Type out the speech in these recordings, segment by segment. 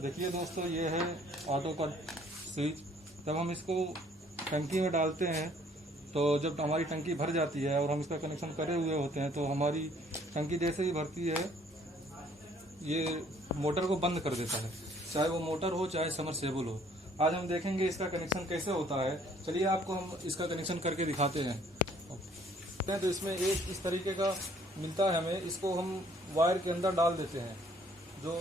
देखिए दोस्तों, ये है ऑटो का स्विच। जब हम इसको टंकी में डालते हैं तो जब हमारी टंकी भर जाती है और हम इसका कनेक्शन करे हुए होते हैं तो हमारी टंकी जैसे ही भरती है ये मोटर को बंद कर देता है, चाहे वो मोटर हो चाहे समरसेबल हो। आज हम देखेंगे इसका कनेक्शन कैसे होता है। चलिए आपको हम इसका कनेक्शन करके दिखाते हैं। तो इसमें एक इस तरीके का मिलता है हमें, इसको हम वायर के अंदर डाल देते हैं जो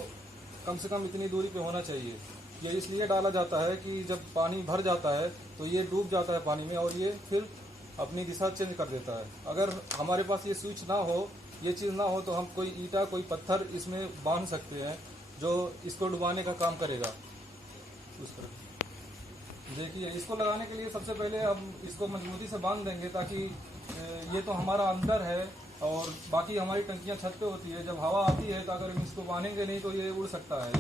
कम से कम इतनी दूरी पे होना चाहिए। ये इसलिए डाला जाता है कि जब पानी भर जाता है तो ये डूब जाता है पानी में और ये फिर अपनी दिशा चेंज कर देता है। अगर हमारे पास ये स्विच ना हो, ये चीज़ ना हो, तो हम कोई ईंटा कोई पत्थर इसमें बांध सकते हैं जो इसको डुबाने का काम करेगा। उस तरह देखिए, इसको लगाने के लिए सबसे पहले हम इसको मजबूती से बांध देंगे ताकि ये तो हमारा अंदर है और बाकी हमारी टंकियां छत पे होती है। जब हवा आती है तो अगर हम इसको बांधेंगे नहीं तो ये उड़ सकता है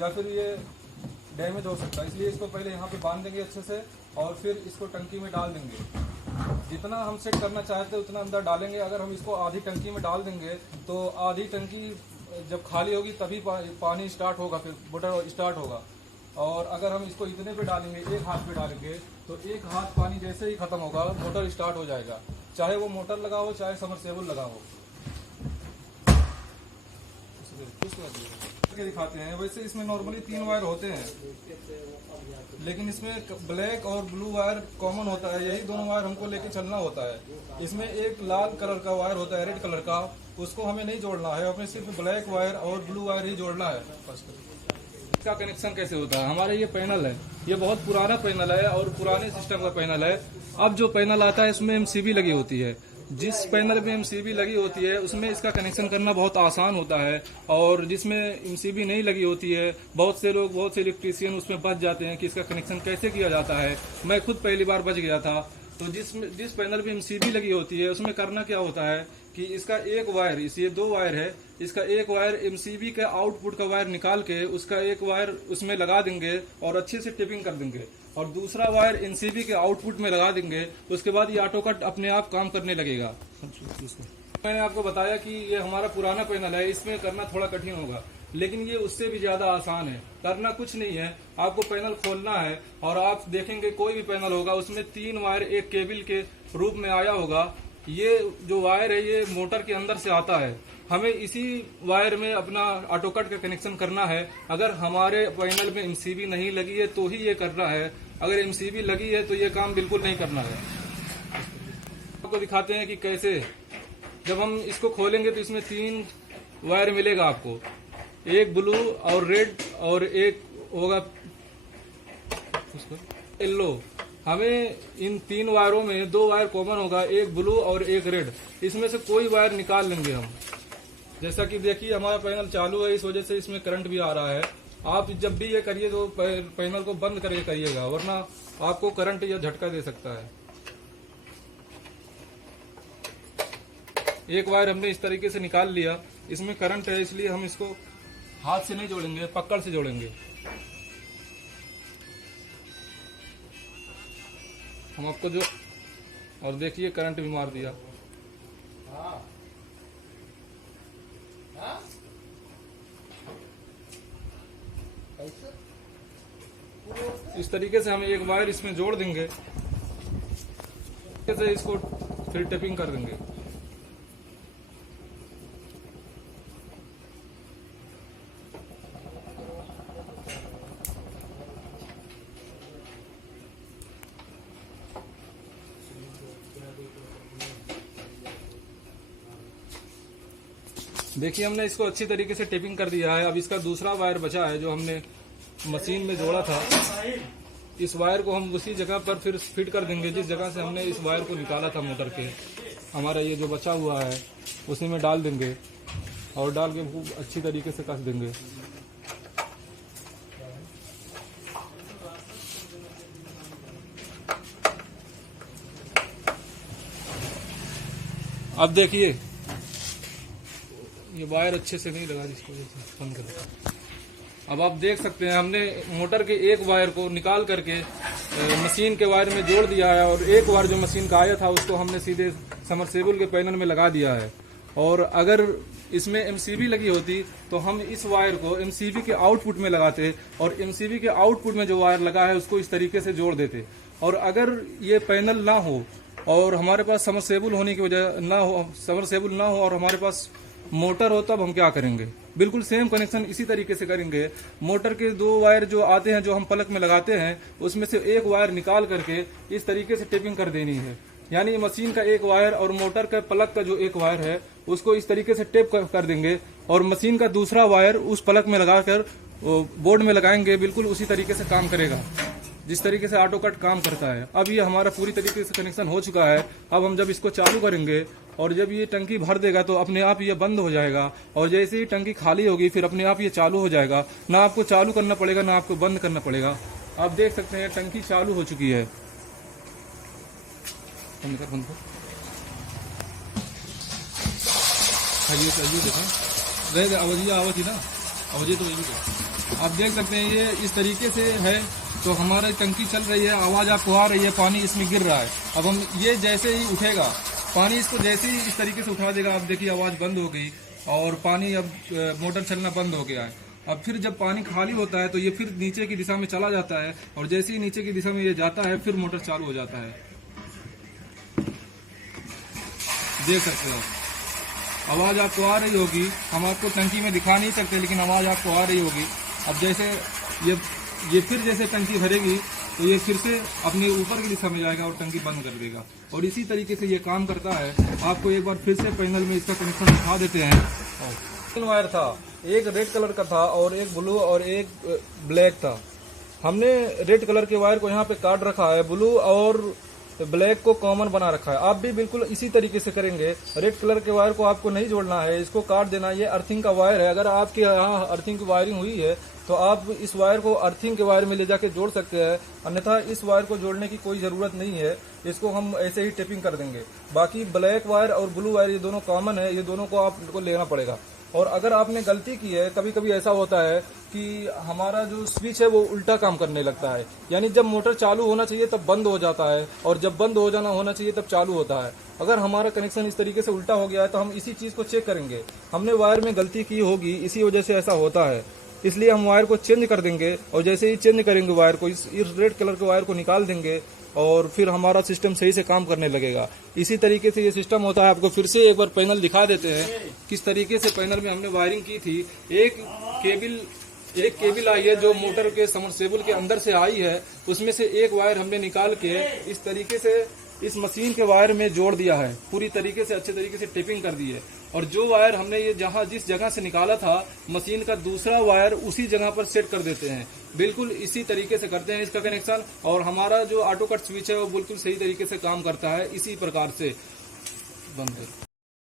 या फिर ये डैमेज हो सकता है। इसलिए इसको पहले यहाँ पे बांध देंगे अच्छे से और फिर इसको टंकी में डाल देंगे। जितना हम सेट करना चाहते हैं उतना अंदर डालेंगे। अगर हम इसको आधी टंकी में डाल देंगे तो आधी टंकी जब खाली होगी तभी पानी स्टार्ट होगा, फिर मोटर स्टार्ट होगा। और अगर हम इसको इतने पे डालेंगे, एक हाथ पे डालेंगे, तो एक हाथ पानी जैसे ही खत्म होगा मोटर स्टार्ट हो जाएगा, चाहे वो मोटर लगा हो चाहे समरसेबल लगा हो। दिखाते हैं। वैसे इसमें नॉर्मली 3 वायर होते हैं, लेकिन इसमें ब्लैक और ब्लू वायर कॉमन होता है। यही दोनों वायर हमको लेके चलना होता है। इसमें एक लाल कलर का वायर होता है, रेड कलर का, उसको हमें नहीं जोड़ना है, हमें सिर्फ ब्लैक वायर और ब्लू वायर ही जोड़ना है। इसका कनेक्शन कैसे होता है? हमारा ये पैनल है, ये बहुत पुराना पैनल है और पुराने सिस्टम का पैनल है। अब जो पैनल आता है उसमें एमसीबी लगी होती है। जिस पैनल में एमसीबी लगी होती है उसमें इसका कनेक्शन करना बहुत आसान होता है, और जिसमें एमसीबी नहीं लगी होती है बहुत से इलेक्ट्रीशियन उसमें बच जाते हैं कि इसका कनेक्शन कैसे किया जाता है। मैं खुद पहली बार बच गया था। तो जिस पैनल में एमसीबी लगी होती है उसमें करना क्या होता है कि इसका एक वायर, ये 2 वायर है, इसका एक वायर एमसीबी का आउटपुट का वायर निकाल के उसका एक वायर उसमें लगा देंगे और अच्छे से टिपिंग कर देंगे, और दूसरा वायर एमसीबी के आउटपुट में लगा देंगे। उसके बाद ये ऑटो कट अपने आप काम करने लगेगा। मैंने आपको बताया कि ये हमारा पुराना पैनल है, इसमें करना थोड़ा कठिन होगा, लेकिन ये उससे भी ज्यादा आसान है। करना कुछ नहीं है, आपको पैनल खोलना है और आप देखेंगे कोई भी पैनल होगा उसमें 3 वायर एक केबल के रूप में आया होगा। ये जो वायर है ये मोटर के अंदर से आता है। हमें इसी वायर में अपना ऑटो कट का कनेक्शन करना है। अगर हमारे पैनल में एमसीबी नहीं लगी है तो ही ये करना है, अगर एमसीबी लगी है तो ये काम बिल्कुल नहीं करना है। आपको दिखाते हैं कि कैसे। जब हम इसको खोलेंगे तो इसमें 3 वायर मिलेगा आपको, एक ब्लू और रेड और एक होगा येलो। हमें इन 3 वायरों में 2 वायर कॉमन होगा, एक ब्लू और एक रेड। इसमें से कोई वायर निकाल लेंगे हम। जैसा कि देखिए हमारा पैनल चालू है, इस वजह से इसमें करंट भी आ रहा है। आप जब भी ये करिए तो पैनल को बंद करके करिएगा, वरना आपको करंट या झटका दे सकता है। एक वायर हमने इस तरीके से निकाल लिया, इसमें करंट है इसलिए हम इसको हाथ से नहीं जोड़ेंगे, पकड़ से जोड़ेंगे। हम आपको जो और देखिए करंट भी मार दिया। इस तरीके से हम एक वायर इसमें जोड़ देंगे, कैसे इसको फिर टेपिंग कर देंगे। देखिए हमने इसको अच्छी तरीके से टेपिंग कर दिया है। अब इसका दूसरा वायर बचा है जो हमने मशीन में जोड़ा था। इस वायर को हम उसी जगह पर फिर फिट कर देंगे जिस जगह से हमने इस वायर को निकाला था मोटर के। हमारा ये जो बचा हुआ है उसी में डाल देंगे और डाल के खूब अच्छी तरीके से कस देंगे। अब देखिए ये वायर अच्छे से नहीं लगा, जिसकी वजह से बंद कर। अब आप देख सकते हैं हमने मोटर के एक वायर को निकाल करके मशीन के वायर में जोड़ दिया है, और एक वायर जो मशीन का आया था उसको हमने सीधे समरसेबल के पैनल में लगा दिया है। और अगर इसमें एमसीबी लगी होती तो हम इस वायर को एमसीबी के आउटपुट में लगाते और एमसीबी के आउटपुट में जो वायर लगा है उसको इस तरीके से जोड़ देते। और अगर ये पैनल ना हो और हमारे पास समरसेबल होने की वजह ना हो, समरसेबल ना हो और हमारे पास मोटर हो, तब हम क्या करेंगे? बिल्कुल सेम कनेक्शन इसी तरीके से करेंगे। मोटर के 2 वायर जो आते हैं, जो हम प्लग में लगाते हैं, उसमें से एक वायर निकाल करके इस तरीके से टेपिंग कर देनी है। यानी मशीन का एक वायर और मोटर का प्लग का जो एक वायर है उसको इस तरीके से टेप कर देंगे और मशीन का दूसरा वायर उस प्लग में लगाकर बोर्ड में लगाएंगे। बिल्कुल उसी तरीके से काम करेगा जिस तरीके से ऑटोकट काम करता है। अब ये हमारा पूरी तरीके से कनेक्शन हो चुका है। अब हम जब इसको चालू करेंगे और जब ये टंकी भर देगा तो अपने आप ये बंद हो जाएगा और जैसे ही टंकी खाली होगी फिर अपने आप ये चालू हो जाएगा। ना आपको चालू करना पड़ेगा ना आपको बंद करना पड़ेगा। आप देख सकते हैं टंकी चालू हो चुकी है। बंद कर, बंद कर। देखा आवाज ही ना, आवाज तो वही। आप देख सकते हैं ये इस तरीके से है तो हमारी टंकी चल रही है, आवाज आपको आ रही है, पानी इसमें गिर रहा है। अब हम ये जैसे ही उठेगा पानी, इसको जैसे ही इस तरीके से उठा देगा, आप देखिए आवाज बंद हो गई और पानी अब मोटर चलना बंद हो गया है। अब फिर जब पानी खाली होता है तो ये फिर नीचे की दिशा में चला जाता है और जैसे ही नीचे की दिशा में ये जाता है फिर मोटर चालू हो जाता है। देख सकते हो आवाज आपको आ रही होगी। हम आपको टंकी में दिखा नहीं सकते लेकिन आवाज आपको आ रही होगी। अब जैसे ये फिर जैसे टंकी भरेगी तो ये फिर से अपने ऊपर की दिशा में जाएगा और टंकी बंद कर देगा और इसी तरीके से ये काम करता है। आपको एक बार फिर से पैनल में इसका कनेक्शन दिखा देते हैं। 3 वायर था, एक रेड कलर का था और एक ब्लू और एक ब्लैक था। हमने रेड कलर के वायर को यहाँ पे काट रखा है, ब्लू और ब्लैक को कॉमन बना रखा है। आप भी बिल्कुल इसी तरीके से करेंगे। रेड कलर के वायर को आपको नहीं जोड़ना है, इसको काट देना। ये अर्थिंग का वायर है। अगर आपके यहाँ अर्थिंग की वायरिंग हुई है तो आप इस वायर को अर्थिंग के वायर में ले जाके जोड़ सकते हैं, अन्यथा इस वायर को जोड़ने की कोई जरूरत नहीं है। इसको हम ऐसे ही टेपिंग कर देंगे। बाकी ब्लैक वायर और ब्लू वायर ये दोनों कॉमन है, ये दोनों को आपको लेना पड़ेगा। और अगर आपने गलती की है, कभी कभी ऐसा होता है कि हमारा जो स्विच है वो उल्टा काम करने लगता है। यानी जब मोटर चालू होना चाहिए तब बंद हो जाता है और जब बंद होना चाहिए तब चालू होता है। अगर हमारा कनेक्शन इस तरीके से उल्टा हो गया है तो हम इसी चीज को चेक करेंगे। हमने वायर में गलती की होगी, इसी वजह से ऐसा होता है। इसलिए हम वायर को चेंज कर देंगे और जैसे ही चेंज करेंगे वायर को, इस रेड कलर के वायर को निकाल देंगे और फिर हमारा सिस्टम सही से काम करने लगेगा। इसी तरीके से ये सिस्टम होता है। आपको फिर से एक बार पैनल दिखा देते हैं किस तरीके से पैनल में हमने वायरिंग की थी। एक केबल आई है जो मोटर के समरसेबल के अंदर से आई है, उसमें से एक वायर हमने निकाल के इस तरीके से इस मशीन के वायर में जोड़ दिया है। पूरी तरीके से अच्छे तरीके से टेपिंग कर दी है और जो वायर हमने ये जिस जगह से निकाला था मशीन का दूसरा वायर उसी जगह पर सेट कर देते हैं। बिल्कुल इसी तरीके से करते हैं इसका कनेक्शन और हमारा जो ऑटो कट स्विच है वो बिल्कुल सही तरीके से काम करता है। इसी प्रकार से बंद है।